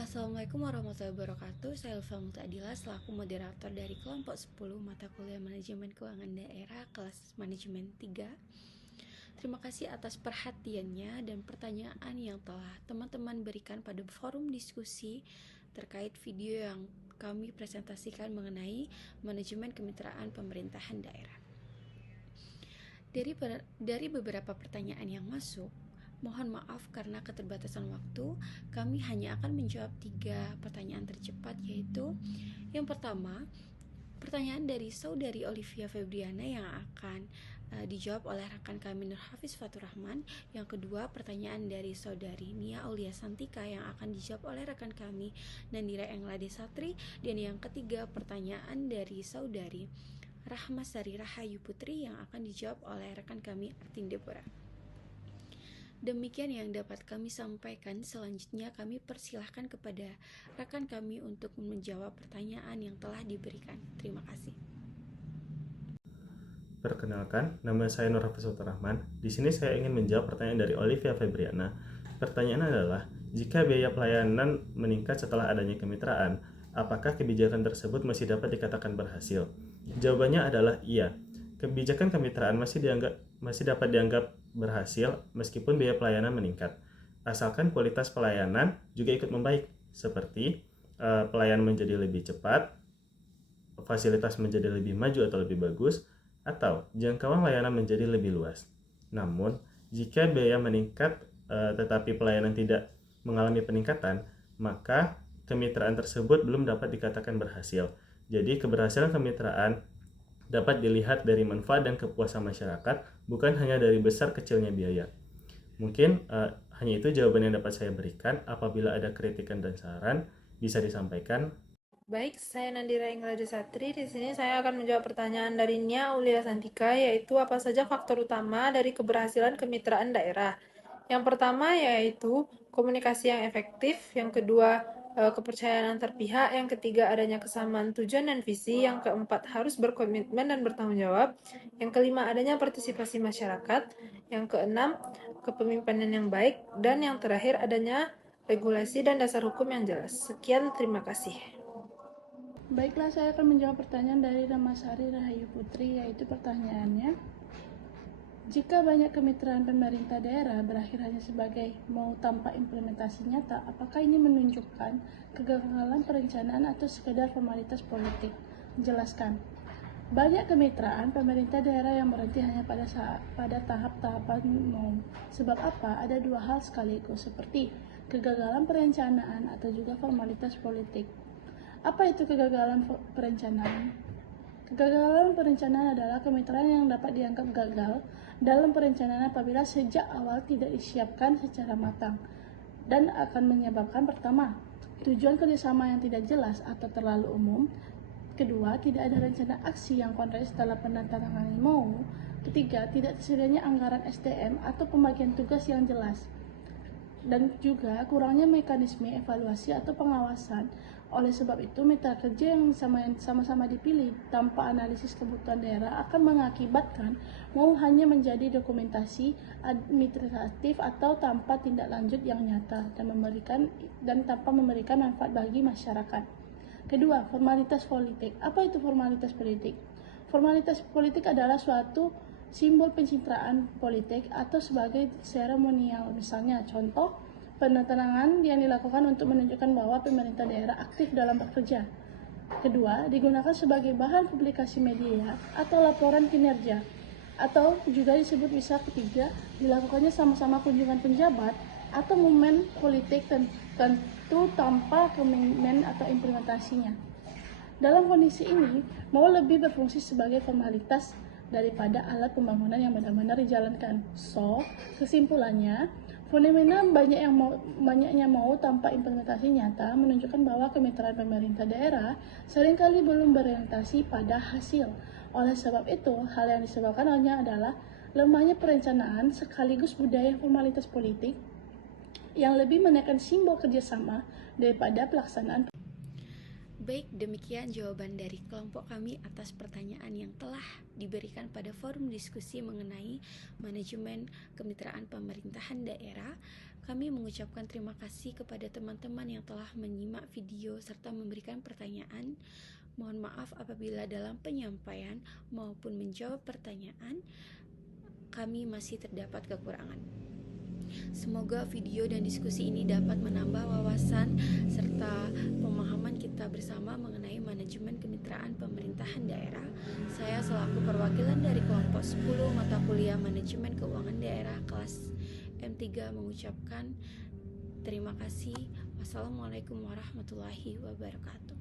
Assalamualaikum warahmatullahi wabarakatuh. Saya Elva Muhtadila selaku moderator dari kelompok 10 mata kuliah Manajemen Keuangan Daerah kelas Manajemen 3. Terima kasih atas perhatiannya dan pertanyaan yang telah teman-teman berikan pada forum diskusi terkait video yang kami presentasikan mengenai manajemen kemitraan pemerintahan daerah. Dari beberapa pertanyaan yang masuk, mohon maaf karena keterbatasan waktu, kami hanya akan menjawab 3 pertanyaan tercepat, yaitu yang pertama, pertanyaan dari saudari Olivia Febriana yang akan dijawab oleh rekan kami Nur Hafiz Fatur Rahman. Yang kedua, pertanyaan dari saudari Nia Aulia Santika yang akan dijawab oleh rekan kami Nandira Englade Satri. Dan yang ketiga, pertanyaan dari saudari Rahmasari Rahayu Putri yang akan dijawab oleh rekan kami Artin Deborah. Demikian yang dapat kami sampaikan. Selanjutnya kami persilahkan kepada rekan kami untuk menjawab pertanyaan yang telah diberikan. Terima kasih. Perkenalkan, nama saya Nur Hafiz Fatur Rahman. Di sini saya ingin menjawab pertanyaan dari Olivia Febriana. Pertanyaan adalah, jika biaya pelayanan meningkat setelah adanya kemitraan, apakah kebijakan tersebut masih dapat dikatakan berhasil? Jawabannya adalah iya. Kebijakan kemitraan masih dapat dianggap berhasil meskipun biaya pelayanan meningkat, asalkan kualitas pelayanan juga ikut membaik, seperti pelayanan menjadi lebih cepat, fasilitas menjadi lebih maju atau lebih bagus, atau jangkauan layanan menjadi lebih luas. Namun, jika biaya meningkat tetapi pelayanan tidak mengalami peningkatan, maka kemitraan tersebut belum dapat dikatakan berhasil. Jadi, keberhasilan kemitraan dapat dilihat dari manfaat dan kepuasan masyarakat, bukan hanya dari besar kecilnya biaya. Mungkin hanya itu jawaban yang dapat saya berikan. Apabila ada kritikan dan saran, bisa disampaikan. Baik, saya Nandira Englade Satri. Di sini saya akan menjawab pertanyaan dari Nia Aulia Santika, yaitu apa saja faktor utama dari keberhasilan kemitraan daerah. Yang pertama yaitu komunikasi yang efektif, yang kedua kepercayaan antar pihak, yang ketiga adanya kesamaan tujuan dan visi, yang keempat harus berkomitmen dan bertanggung jawab, yang kelima adanya partisipasi masyarakat, yang keenam kepemimpinan yang baik, dan yang terakhir adanya regulasi dan dasar hukum yang jelas. Sekian, terima kasih. Baiklah, saya akan menjawab pertanyaan dari Ramasari Rahayu Putri, yaitu pertanyaannya, jika banyak kemitraan pemerintah daerah berakhir hanya sebagai mau tanpa implementasi nyata, apakah ini menunjukkan kegagalan perencanaan atau sekedar formalitas politik? Menjelaskan, banyak kemitraan pemerintah daerah yang berhenti hanya pada tahap-tahapan mau. Sebab apa? Ada 2 hal sekaligus, seperti kegagalan perencanaan atau juga formalitas politik. Apa itu kegagalan perencanaan? Kegagalan perencanaan adalah kemitraan yang dapat dianggap gagal dalam perencanaan apabila sejak awal tidak disiapkan secara matang dan akan menyebabkan, pertama, tujuan kerjasama yang tidak jelas atau terlalu umum, kedua, tidak ada rencana aksi yang konkret setelah penandatanganan mau, ketiga, tidak tersedianya anggaran SDM atau pembagian tugas yang jelas, dan juga kurangnya mekanisme evaluasi atau pengawasan. Oleh sebab itu, mitra kerja yang sama-sama dipilih tanpa analisis kebutuhan daerah akan mengakibatkan mau hanya menjadi dokumentasi administratif atau tanpa tindak lanjut yang nyata dan tanpa memberikan manfaat bagi masyarakat. Kedua, formalitas politik. Apa itu formalitas politik? Formalitas politik adalah suatu simbol pencitraan politik atau sebagai seremonial. Misalnya, contoh, penandatanganan yang dilakukan untuk menunjukkan bahwa pemerintah daerah aktif dalam bekerja. Kedua, digunakan sebagai bahan publikasi media atau laporan kinerja. Atau juga disebut bisa ketiga, dilakukannya sama-sama kunjungan penjabat atau momen politik tentu tanpa komitmen atau implementasinya. Dalam kondisi ini, mau lebih berfungsi sebagai formalitas daripada alat pembangunan yang benar-benar dijalankan. So, kesimpulannya, fenomena banyaknya mau tanpa implementasi nyata menunjukkan bahwa kemitraan pemerintah daerah seringkali belum berorientasi pada hasil. Oleh sebab itu, hal yang disebabkan hanya adalah lemahnya perencanaan sekaligus budaya formalitas politik yang lebih menekan simbol kerjasama daripada pelaksanaan. Baik, demikian jawaban dari kelompok kami atas pertanyaan yang telah diberikan pada forum diskusi mengenai manajemen kemitraan pemerintahan daerah. Kami mengucapkan terima kasih kepada teman-teman yang telah menyimak video serta memberikan pertanyaan. Mohon maaf apabila dalam penyampaian maupun menjawab pertanyaan kami masih terdapat kekurangan. Semoga video dan diskusi ini dapat menambah wawasan serta pemahaman kita bersama mengenai manajemen kemitraan pemerintahan daerah. Saya selaku perwakilan dari kelompok 10 mata kuliah manajemen keuangan daerah kelas M3 mengucapkan terima kasih. Wassalamualaikum warahmatullahi wabarakatuh.